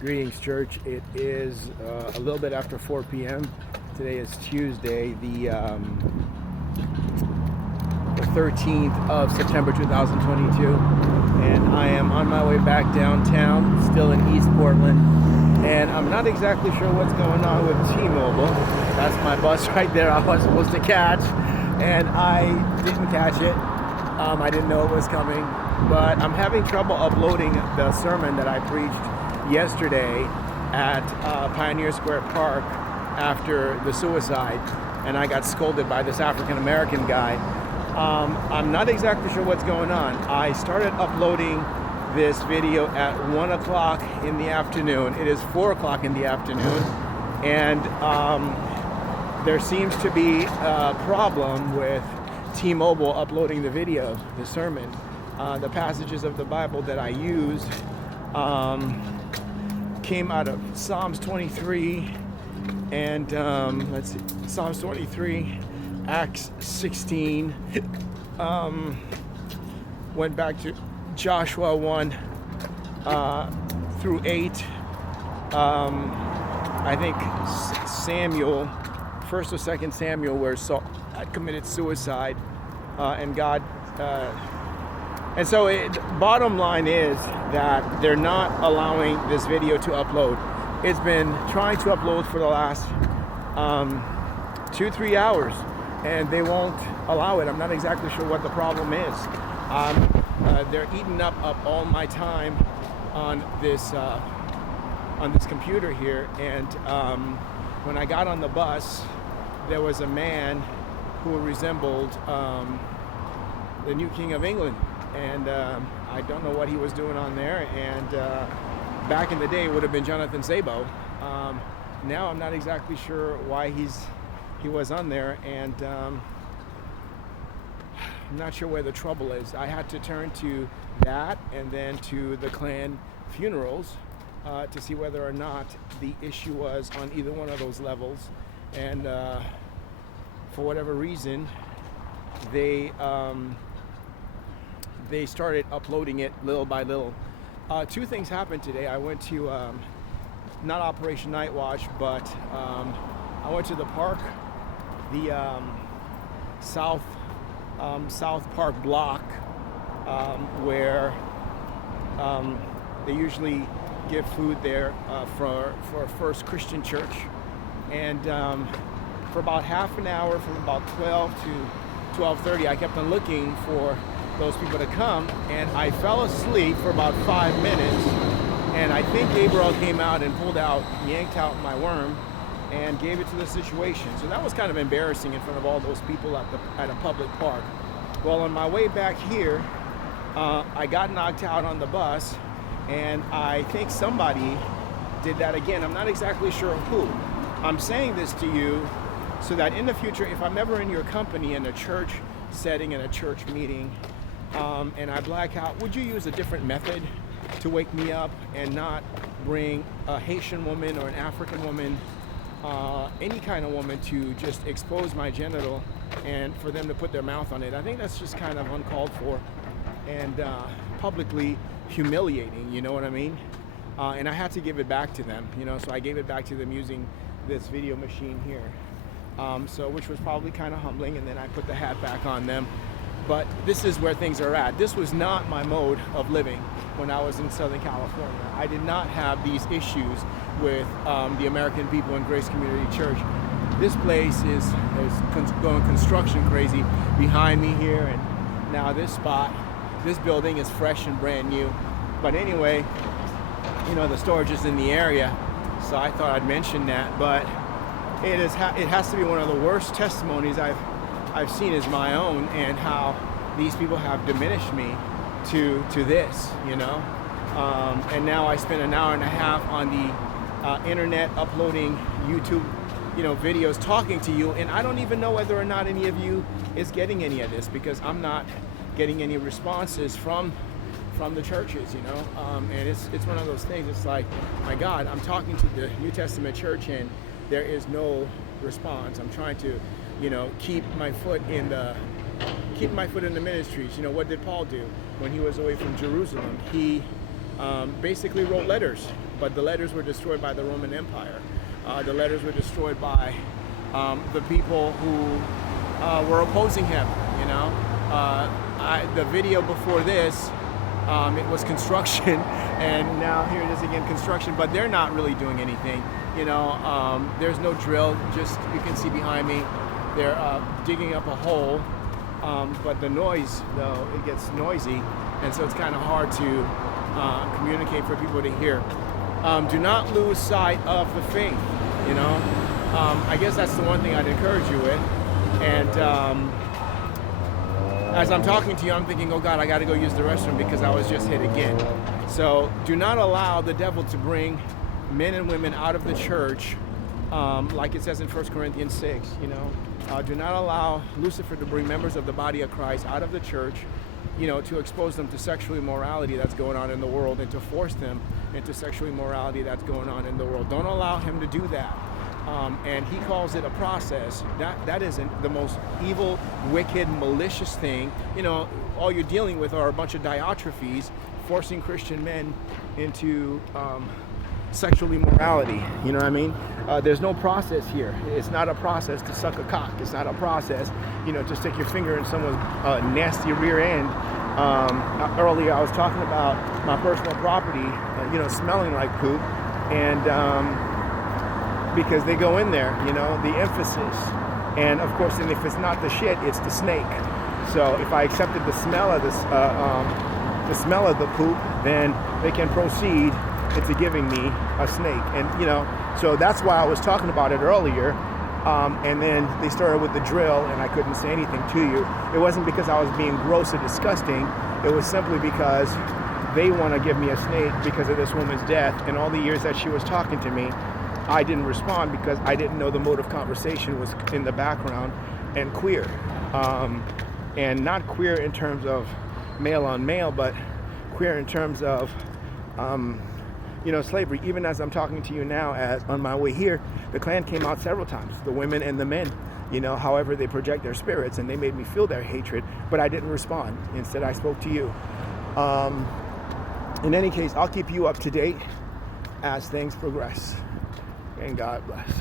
Greetings, church. It is a little bit after 4 p.m. Today is Tuesday, the 13th of September 2022, and I am on my way back downtown, still in East Portland, and I'm not exactly sure what's going on with T-Mobile. That's my bus right there I was supposed to catch, and I didn't catch it. I didn't know it was coming, but I'm having trouble uploading the sermon that I preached yesterday at Pioneer Square Park after the suicide, and I got scolded by this African American guy. I'm not exactly sure what's going on. I started uploading this video at 1 o'clock in the afternoon. It is 4 o'clock in the afternoon, and there seems to be a problem with T-Mobile uploading the video, the sermon. The passages of the Bible that I used came out of Psalms 23 and let's see, Psalms 23, Acts 16, went back to Joshua 1 through 8, I think Samuel, 1st or 2nd Samuel, where Saul had committed suicide, and God and so bottom line is that they're not allowing this video to upload. It's been trying to upload for the last 2-3 hours, and they won't allow it. I'm not exactly sure what the problem is. They're eating up all my time on this computer here, and when I got on the bus, there was a man who resembled the new King of England. And I don't know what he was doing on there, and back in the day it would have been Jonathan Sabo. Now I'm not exactly sure why he was on there, and I'm not sure where the trouble is. I had to turn to that and then to the Klan funerals to see whether or not the issue was on either one of those levels, and for whatever reason they started uploading it little by little. Two things happened today. I went to, not Operation Night Watch, but I went to the park, the South Park block, where they usually give food there for First Christian Church. And for about half an hour, from about 12 to 12:30, I kept on looking for those people to come, and I fell asleep for about 5 minutes, and I think Gabriel came out and yanked out my worm and gave it to the situation. So that was kind of embarrassing in front of all those people at a public park. Well, on my way back here, I got knocked out on the bus, and I think somebody did that again. I'm not exactly sure who. I'm saying this to you so that in the future, if I'm ever in your company in a church setting, in a church meeting, and I black out, would you use a different method to wake me up and not bring a Haitian woman or an African woman, any kind of woman, to just expose my genital and for them to put their mouth on it? I think that's just kind of uncalled for and publicly humiliating, you know what I mean? And I had to give it back to them, so I gave it back to them using this video machine here, which was probably kind of humbling, and then I put the hat back on them. But this is where things are at. This was not my mode of living when I was in Southern California. I did not have these issues with the American people in Grace Community Church. This place is going construction crazy behind me here, and now this building is fresh and brand new. But anyway, the storage is in the area, so I thought I'd mention that. But it has to be one of the worst testimonies I've seen is my own, and how these people have diminished me to this, and now I spend an hour and a half on the internet uploading YouTube, videos, talking to you, and I don't even know whether or not any of you is getting any of this, because I'm not getting any responses from the churches, and it's one of those things. It's like, my God, I'm talking to the New Testament church and there is no response. I'm trying to keep my foot in the ministries. What did Paul do when he was away from Jerusalem? He basically wrote letters, but the letters were destroyed by the Roman Empire. The letters were destroyed by the people who were opposing him. You know, the video before this, it was construction, and now here it is again, construction. But they're not really doing anything. You know, there's no drill. Just you can see behind me, they're digging up a hole. But the noise, though, it gets noisy, and so it's kind of hard to communicate for people to hear. Do not lose sight of the faith. You know, I guess that's the one thing I'd encourage you with. And as I'm talking to you, I'm thinking, oh God, I got to go use the restroom because I was just hit again. So do not allow the devil to bring men and women out of the church, like it says in 1 Corinthians 6. You know, do not allow Lucifer to bring members of the body of Christ out of the church, you know, to expose them to sexual immorality that's going on in the world, and to force them into sexual immorality that's going on in the world. Don't allow him to do that. And he calls it a process. That isn't the most evil, wicked, malicious thing. You know, all you're dealing with are a bunch of Diotrephes forcing Christian men into sexual immorality. You know what I mean? There's no process here. It's not a process to suck a cock. It's not a process, you know, to stick your finger in someone's nasty rear end. Earlier I was talking about my personal property, you know, smelling like poop, and because they go in there, you know, the emphasis. And of course, and if it's not the shit, it's the snake. So if I accepted the smell of this, the smell of the poop, then they can proceed into giving me a snake. And you know, so that's why I was talking about it earlier. And then they started with the drill, and I couldn't say anything to you. It wasn't because I was being gross or disgusting. It was simply because they want to give me a snake because of this woman's death. And all the years that she was talking to me, I didn't respond because I didn't know the mode of conversation was in the background and queer. And not queer in terms of male on male, but queer in terms of, you know, slavery. Even as I'm talking to you now, as on my way here, the Klan came out several times, the women and the men, you know, however they project their spirits, and they made me feel their hatred, but I didn't respond. Instead, I spoke to you. In any case, I'll keep you up to date as things progress. And God bless.